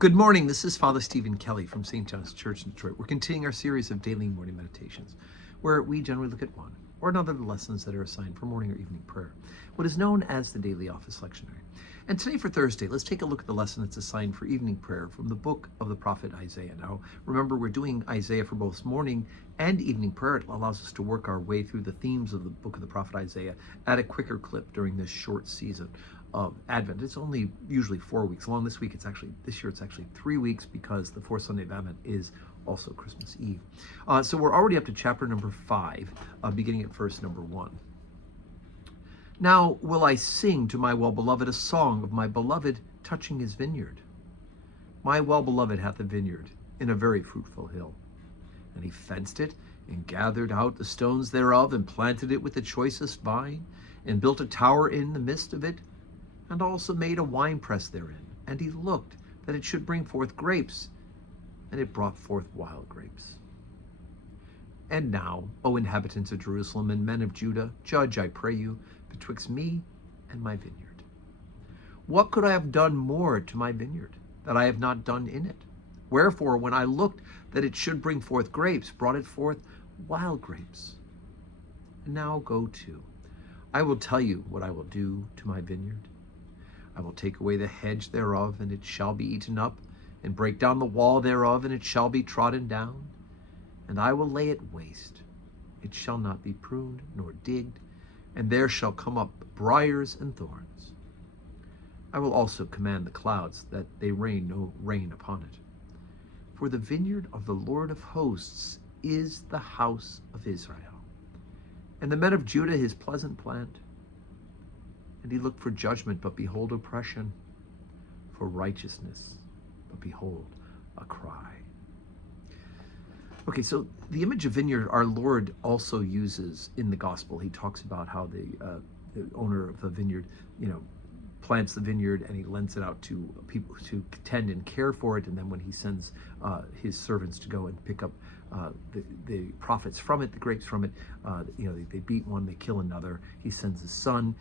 Good morning. This is Father Stephen Kelly from St. John's Church in Detroit. We're continuing our series of daily morning meditations, where we generally look at one or another of the lessons that are assigned for morning or evening prayer, what is known as the Daily Office Lectionary. And today for Thursday, let's take a look at the lesson that's assigned for evening prayer from the book of the prophet Isaiah. Now, remember, we're doing Isaiah for both morning and evening prayer. It allows us to work our way through the themes of the book of the prophet Isaiah at a quicker clip during this short season of Advent. It's only usually 4 weeks long. This year it's actually 3 weeks, because the fourth Sunday of Advent is also Christmas Eve. So we're already up to chapter number 5, beginning at verse number 1. Now will I sing to my well-beloved a song of my beloved touching his vineyard. My well-beloved hath a vineyard in a very fruitful hill. And he fenced it, and gathered out the stones thereof, and planted it with the choicest vine, and built a tower in the midst of it, and also made a winepress therein. And he looked that it should bring forth grapes, and it brought forth wild grapes. And now, O inhabitants of Jerusalem and men of Judah, judge, I pray you, betwixt me and my vineyard. What could I have done more to my vineyard, that I have not done in it? Wherefore, when I looked that it should bring forth grapes, brought it forth wild grapes. And now go to. I will tell you what I will do to my vineyard. I will take away the hedge thereof, and it shall be eaten up, and break down the wall thereof, and it shall be trodden down. And I will lay it waste. It shall not be pruned nor digged, and there shall come up briars and thorns. I will also command the clouds that they rain no rain upon it. For the vineyard of the Lord of hosts is the house of Israel, and the men of Judah his pleasant plant. And he looked for judgment, but behold oppression, for righteousness, but behold a cry. Okay, so the image of vineyard our Lord also uses in the gospel. He talks about how the owner of the vineyard, plants the vineyard, and he lends it out to people to tend and care for it. And then when he sends his servants to go and pick up the profits from it, the grapes from it, they beat one, they kill another. He sends his son.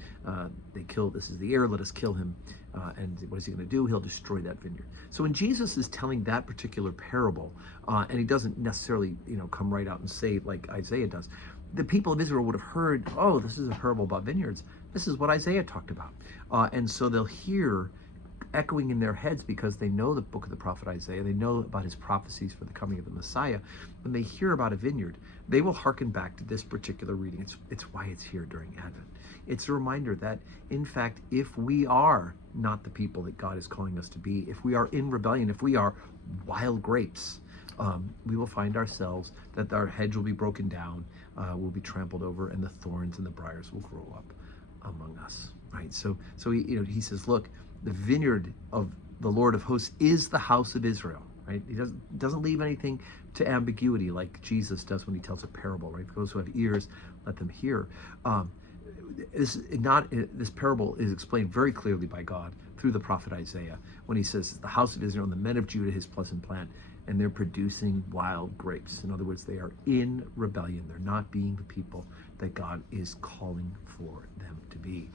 They kill. This is the heir. Let us kill him. And what is he going to do? He'll destroy that vineyard. So when Jesus is telling that particular parable, and he doesn't necessarily, come right out and say it like Isaiah does, the people of Israel would have heard, oh, this is a parable about vineyards. This is what Isaiah talked about. And so they'll hear echoing in their heads, because they know the book of the prophet Isaiah. They know about his prophecies for the coming of the Messiah. When they hear about a vineyard, they will hearken back to this particular reading. It's why it's here during Advent. It's a reminder that, in fact, if we are not the people that God is calling us to be, if we are in rebellion, if we are wild grapes, we will find ourselves that our hedge will be broken down, will be trampled over, and the thorns and the briars will grow up among us. Right? So he says, look, the vineyard of the Lord of hosts is the house of Israel. Right? He doesn't leave anything to ambiguity like Jesus does when he tells a parable. Right? For those who have ears, let them hear. This parable is explained very clearly by God through the prophet Isaiah when he says, the house of Israel and the men of Judah his pleasant plant, and they're producing wild grapes. In other words, they are in rebellion. They're not being the people that God is calling for them to be.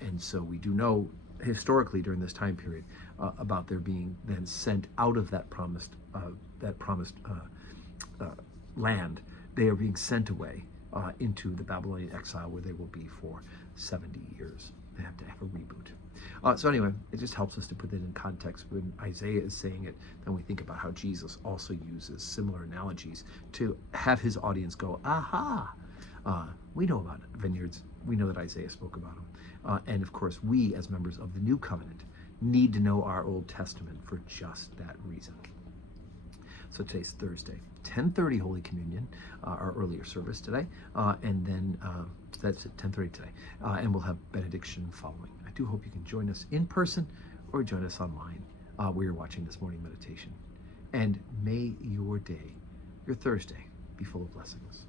And so we do know historically during this time period about their being then sent out of that promised land. They are being sent away into the Babylonian exile, where they will be for 70 years. They have to have a reboot. So anyway, it just helps us to put it in context. When Isaiah is saying it, then we think about how Jesus also uses similar analogies to have his audience go, aha, we know about vineyards. We know that Isaiah spoke about them. And of course, we as members of the New Covenant need to know our Old Testament for just that reason. So today's Thursday, 10:30 Holy Communion, our earlier service today, and then that's at 10:30 today, and we'll have benediction following. I do hope you can join us in person or join us online where you're watching this morning meditation. And may your day, your Thursday, be full of blessings.